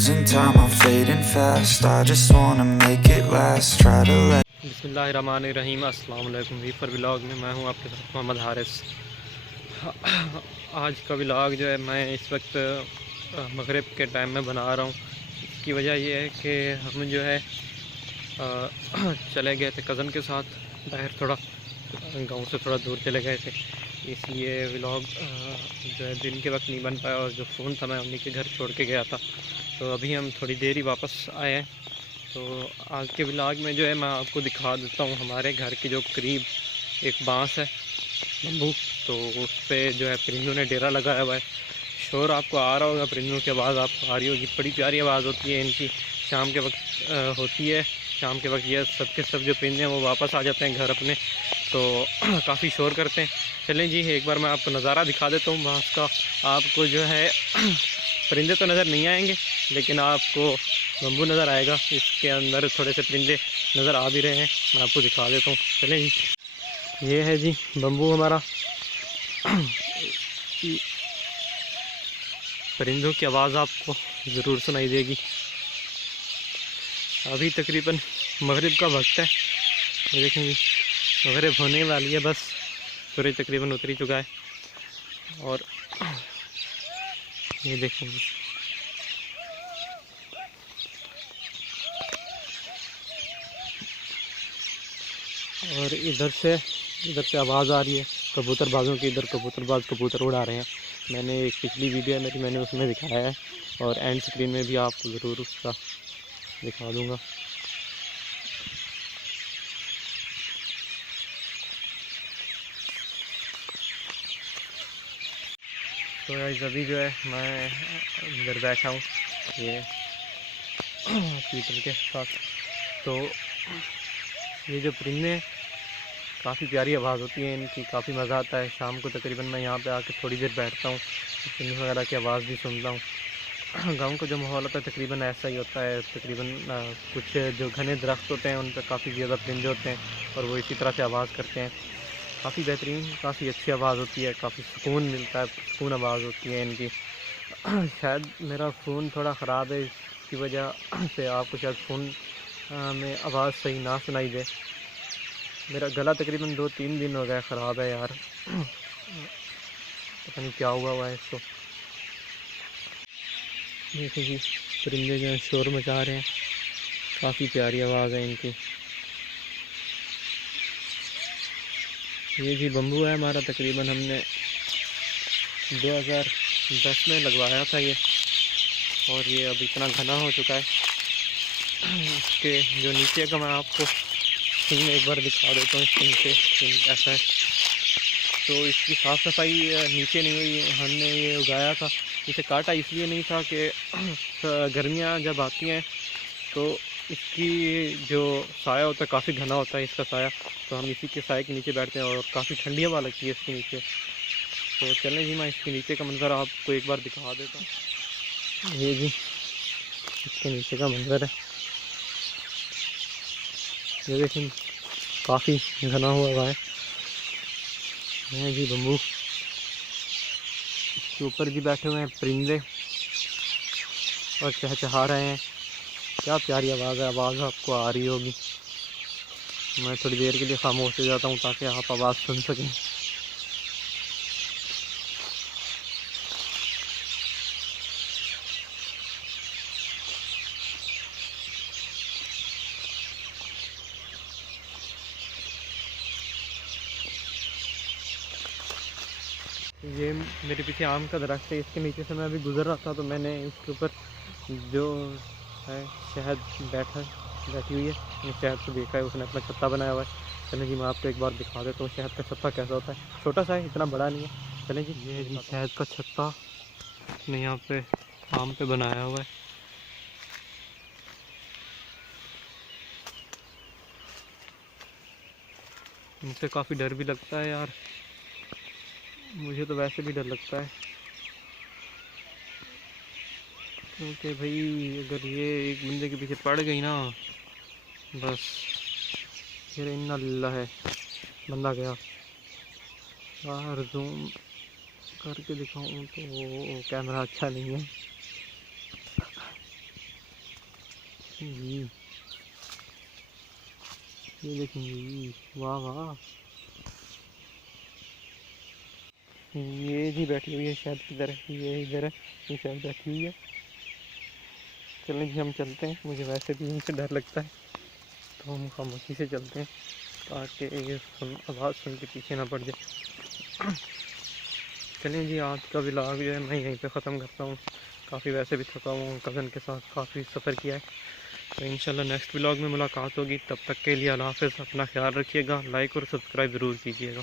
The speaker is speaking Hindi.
losing time, I'm fading fast. I just wanna make it last. Try to let बिस्मिल्लाहिर्रहमानिर्रहीम। अस्सलाम वालेकुम। वीफर व्लॉग में मैं हूं आपके साथ मोहम्मद हारिस। आज का व्लॉग जो है मैं इस वक्त मगरिब के टाइम में बना रहा हूं। इसकी वजह यह है कि हम जो है चले गए थे कज़न के साथ बाहर, थोड़ा गांव से थोड़ा दूर चले गए थे, इसलिए व्लॉग जो है दिन के वक्त नहीं बन पाया। और जो फ़ोन था मैं उन्हीं के घर छोड़ के गया था, तो अभी हम थोड़ी देर ही वापस आए हैं। तो आज के व्लॉग में जो है मैं आपको दिखा देता हूँ हमारे घर के जो करीब एक बांस है बम्बू, तो उस पर जो है परिंदों ने डेरा लगाया हुआ है। शोर आपको आ रहा होगा, परिंदों की आवाज़ आपको आ रही होगी, बड़ी प्यारी आवाज़ होती है इनकी। शाम के वक्त होती है, शाम के वक्त ये सब के सब जो परिंदे हैं वो वापस आ जाते हैं घर अपने, तो काफ़ी शोर करते हैं। चलें जी, एक बार मैं आपको नज़ारा दिखा देता हूँ बांस का। आपको जो है परिंदे तो नज़र नहीं आएंगे, लेकिन आपको बम्बू नज़र आएगा। इसके अंदर थोड़े से परिंदे नज़र आ भी रहे हैं, मैं आपको दिखा देता हूँ। चलें जी, ये है जी बम्बू हमारा। परिंदों की आवाज़ आपको ज़रूर सुनाई देगी। अभी तकरीबन मगरिब का वक्त है, ये देखें जी, मगरिब होने वाली है, बस सूरज तकरीबन उतर ही चुका है। और ये देखें जी, और इधर से आवाज़ आ रही है कबूतरबाजों की। इधर कबूतरबाज कबूतर उड़ा रहे हैं। मैंने एक पिछली वीडियो है मेरी, मैंने उसमें दिखाया है, और एंड स्क्रीन में भी आपको ज़रूर उसका दिखा दूँगा। तो यार अभी जो है मैं इधर बैठा हूँ ये पीटर के साथ। तो ये जो परिंदे काफ़ी प्यारी आवाज़ होती है इनकी, काफ़ी मज़ा आता है। शाम को तकरीबन मैं यहाँ पे आके थोड़ी देर बैठता हूँ, परिंदों वगैरह की आवाज़ भी सुनता हूँ। गांव का जो माहौल होता है तकरीबन ऐसा ही होता है। तकरीबन कुछ जो घने दरख्त होते हैं उन पर काफ़ी ज़्यादा परिंदे होते हैं, और वो इसी तरह से आवाज़ करते हैं। काफ़ी बेहतरीन, काफ़ी अच्छी आवाज़ होती है, काफ़ी सुकून मिलता है, सुकून आवाज़ होती है इनकी। शायद मेरा फ़ोन थोड़ा ख़राब है, इसकी वजह से आपको शायद फ़ोन में आवाज़ सही ना सुनाई दे। मेरा गला तकरीबन 2-3 दिन हो गया ख़राब है यार। पता नहीं क्या हुआ है इसको। देखिए जी, परिंदे जो हैं शोर मचा रहे हैं, काफ़ी प्यारी आवाज़ है इनकी। ये जी बम्बू है हमारा, तकरीबन हमने 2010 में लगवाया था ये, और ये अब इतना घना हो चुका है। इसके जो नीचे का मैं आपको सीन एक बार दिखा देता हूँ। इसके नीचे सीन ऐसा है, तो इसकी साफ़ सफाई नीचे नहीं हुई। हमने ये उगाया था, इसे काटा इसलिए नहीं था कि गर्मियाँ जब आती हैं तो इसकी जो साया होता है काफ़ी घना होता है इसका साया, तो हम इसी के साए के नीचे बैठते हैं, और काफ़ी ठंडी हवा लगती है इसके नीचे। तो चलें जी, मैं इसके नीचे का मंज़र आपको एक बार दिखा देता हूँ। ये जी इसके नीचे का मंज़र है, ये देखें काफ़ी घना हुआ है जी बम्बू। इसके ऊपर जी बैठे हुए हैं परिंदे और चहचहा रहे हैं। क्या प्यारी आवाज़ है, आवाज़ आपको आ रही होगी। मैं थोड़ी देर के लिए खामोश हो जाता हूँ ताकि आप आवाज़ सुन सकें। ये मेरे पीछे आम का दरख्त है, इसके नीचे से मैं अभी गुज़र रहा था, तो मैंने इसके ऊपर जो है शहद बैठी हुई है, मैंने शहद को देखा है, उसने अपना छत्ता बनाया हुआ है। चलें जी, मैं आपको एक बार दिखा देता हूँ शहद का छत्ता कैसा होता है। छोटा सा है, इतना बड़ा नहीं है। चलें जी, ये है जी शहद का छत्ता, उसने यहाँ पे आम पे बनाया हुआ है। इनसे काफ़ी डर भी लगता है यार, मुझे तो वैसे भी डर लगता है, क्योंकि भाई अगर ये एक बंदे के पीछे पड़ गई ना, बस फिर इन्ना लिल्ला है, बंदा गया। बाहर जूम करके दिखाऊं तो कैमरा अच्छा नहीं है। जी ये देखेंगे, वाह वाह। ये जी बैठी हुई है शायद, किधर है ये, इधर है, ये शायद बैठी हुई है। चलें जी हम चलते हैं, मुझे वैसे भी इनसे डर लगता है, तो हम खामोशी से चलते हैं ताकि ये आवाज़ सुन के पीछे ना पड़ जाए। चलें जी आज का व्लॉग जो है मैं यहीं पे ख़त्म करता हूँ। काफ़ी वैसे भी थका हुआ हूँ, कज़न के साथ काफ़ी सफ़र किया है। तो इंशाल्लाह नेक्स्ट व्लॉग में मुलाकात होगी, तब तक के लिए अल्लाह हाफ़िज़। अपना ख्याल रखिएगा, लाइक और सब्सक्राइब ज़रूर कीजिएगा।